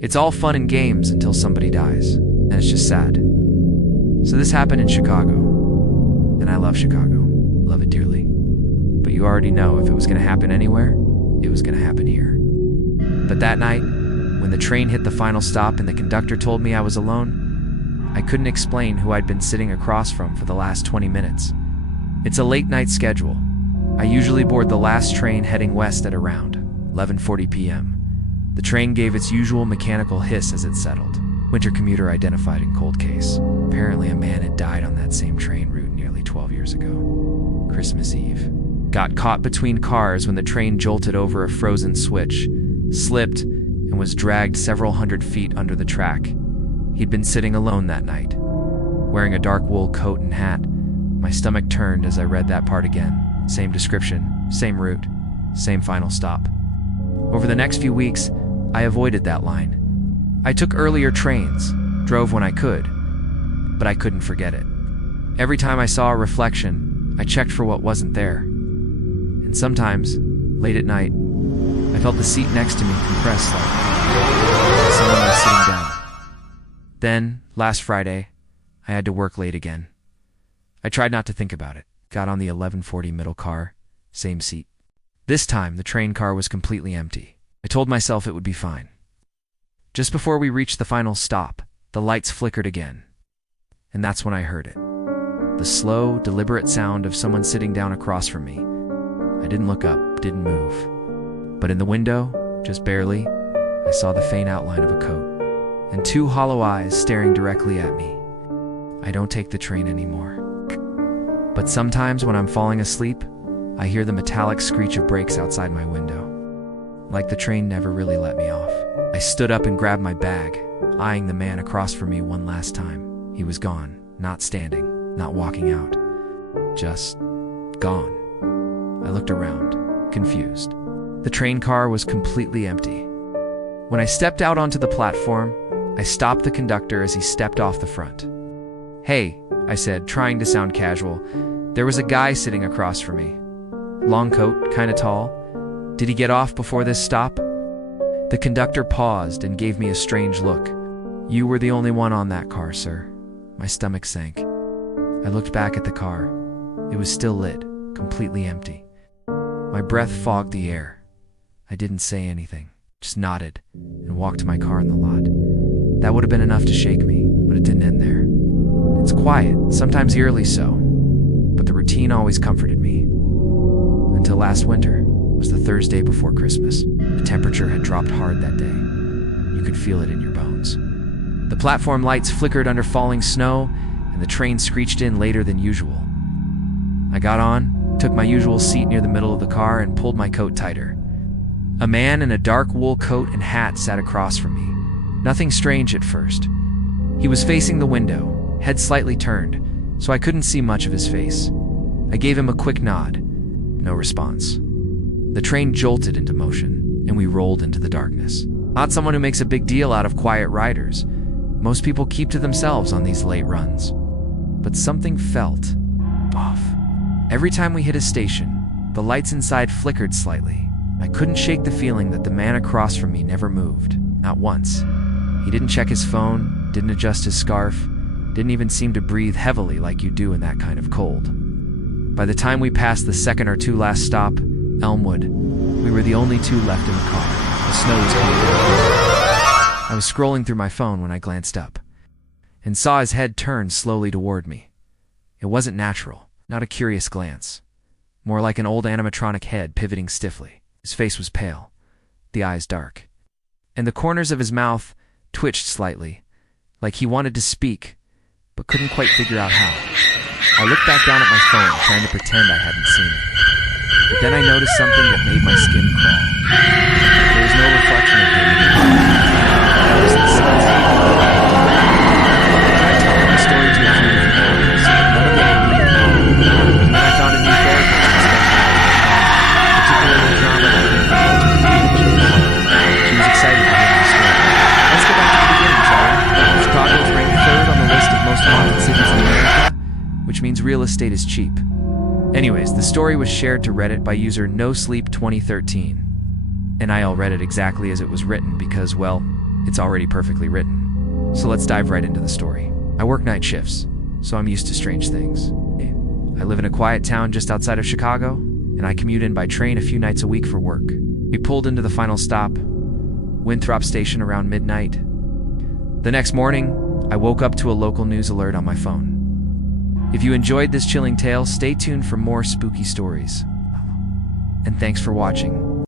It's all fun and games until somebody dies, and it's just sad. So this happened in Chicago, and I love Chicago, love it dearly. But you already know if it was going to happen anywhere, it was going to happen here. But that night, when the train hit the final stop and the conductor told me I was alone, I couldn't explain who I'd been sitting across from for the last 20 minutes. It's a late-night schedule. I usually board the last train heading west at around 11:40 p.m. The train gave its usual mechanical hiss as it settled. Winter commuter identified in cold case. Apparently a man had died on that same train route nearly 12 years ago. Christmas Eve. Got caught between cars when the train jolted over a frozen switch, slipped, and was dragged several hundred feet under the track. He'd been sitting alone that night, wearing a dark wool coat and hat. My stomach turned as I read that part again. Same description, same route, same final stop. Over the next few weeks, I avoided that line. I took earlier trains, drove when I could, but I couldn't forget it. Every time I saw a reflection, I checked for what wasn't there. And sometimes, late at night, I felt the seat next to me compress like someone was sitting down. Then, last Friday, I had to work late again. I tried not to think about it. Got on the 11:40 middle car, same seat. This time, the train car was completely empty. I told myself it would be fine. Just before we reached the final stop, the lights flickered again. And that's when I heard it. The slow, deliberate sound of someone sitting down across from me. I didn't look up, didn't move. But in the window, just barely, I saw the faint outline of a coat and two hollow eyes staring directly at me. I don't take the train anymore. But sometimes when I'm falling asleep, I hear the metallic screech of brakes outside my window. Like the train never really let me off. I stood up and grabbed my bag, eyeing the man across from me one last time. He was gone, not standing, not walking out. Just gone. I looked around, confused. The train car was completely empty. When I stepped out onto the platform, I stopped the conductor as he stepped off the front. "Hey," I said, trying to sound casual. There was a guy sitting across from me. Long coat, kinda tall. Did he get off before this stop? The conductor paused and gave me a strange look. "You were the only one on that car, sir." My stomach sank. I looked back at the car. It was still lit, completely empty. My breath fogged the air. I didn't say anything, just nodded and walked to my car in the lot. That would have been enough to shake me, but it didn't end there. It's quiet, sometimes eerily so, but the routine always comforted me. Until last winter. It was the Thursday before Christmas. The temperature had dropped hard that day. You could feel it in your bones. The platform lights flickered under falling snow, and the train screeched in later than usual. I got on, took my usual seat near the middle of the car, and pulled my coat tighter. A man in a dark wool coat and hat sat across from me. Nothing strange at first. He was facing the window, head slightly turned, so I couldn't see much of his face. I gave him a quick nod. No response. The train jolted into motion, and we rolled into the darkness. Not someone who makes a big deal out of quiet riders. Most people keep to themselves on these late runs. But something felt off. Every time we hit a station, the lights inside flickered slightly. I couldn't shake the feeling that the man across from me never moved, not once. He didn't check his phone, didn't adjust his scarf, didn't even seem to breathe heavily like you do in that kind of cold. By the time we passed the second or two last stop, Elmwood, we were the only two left in the car. The snow was coming down. I was scrolling through my phone when I glanced up and saw his head turn slowly toward me. It wasn't natural, not a curious glance, more like an old animatronic head pivoting stiffly. His face was pale, the eyes dark, and the corners of his mouth twitched slightly, like he wanted to speak, but couldn't quite figure out how. I looked back down at my phone, trying to pretend I hadn't seen it. But then I noticed something that made my skin crawl. There was no reflection of him. It was the sun's heat. I told my story to a few different therapists, but none of them believed me. And then I found a new therapist who specialized, particularly trauma and she was excited to hear my story. Let's go back to the beginning, shall we? Chicago is ranked third on the list of most haunted cities in America, which means real estate is cheap. Anyways, the story was shared to Reddit by user NoSleep2013. And I read it exactly as it was written because, well, It's already perfectly written. So let's dive right into the story. I work night shifts, so I'm used to strange things. I live in a quiet town just outside of Chicago, and I commute in by train a few nights a week for work. We pulled into the final stop, Winthrop Station, around midnight. The next morning, I woke up to a local news alert on my phone. If you enjoyed this chilling tale, stay tuned for more spooky stories. And thanks for watching.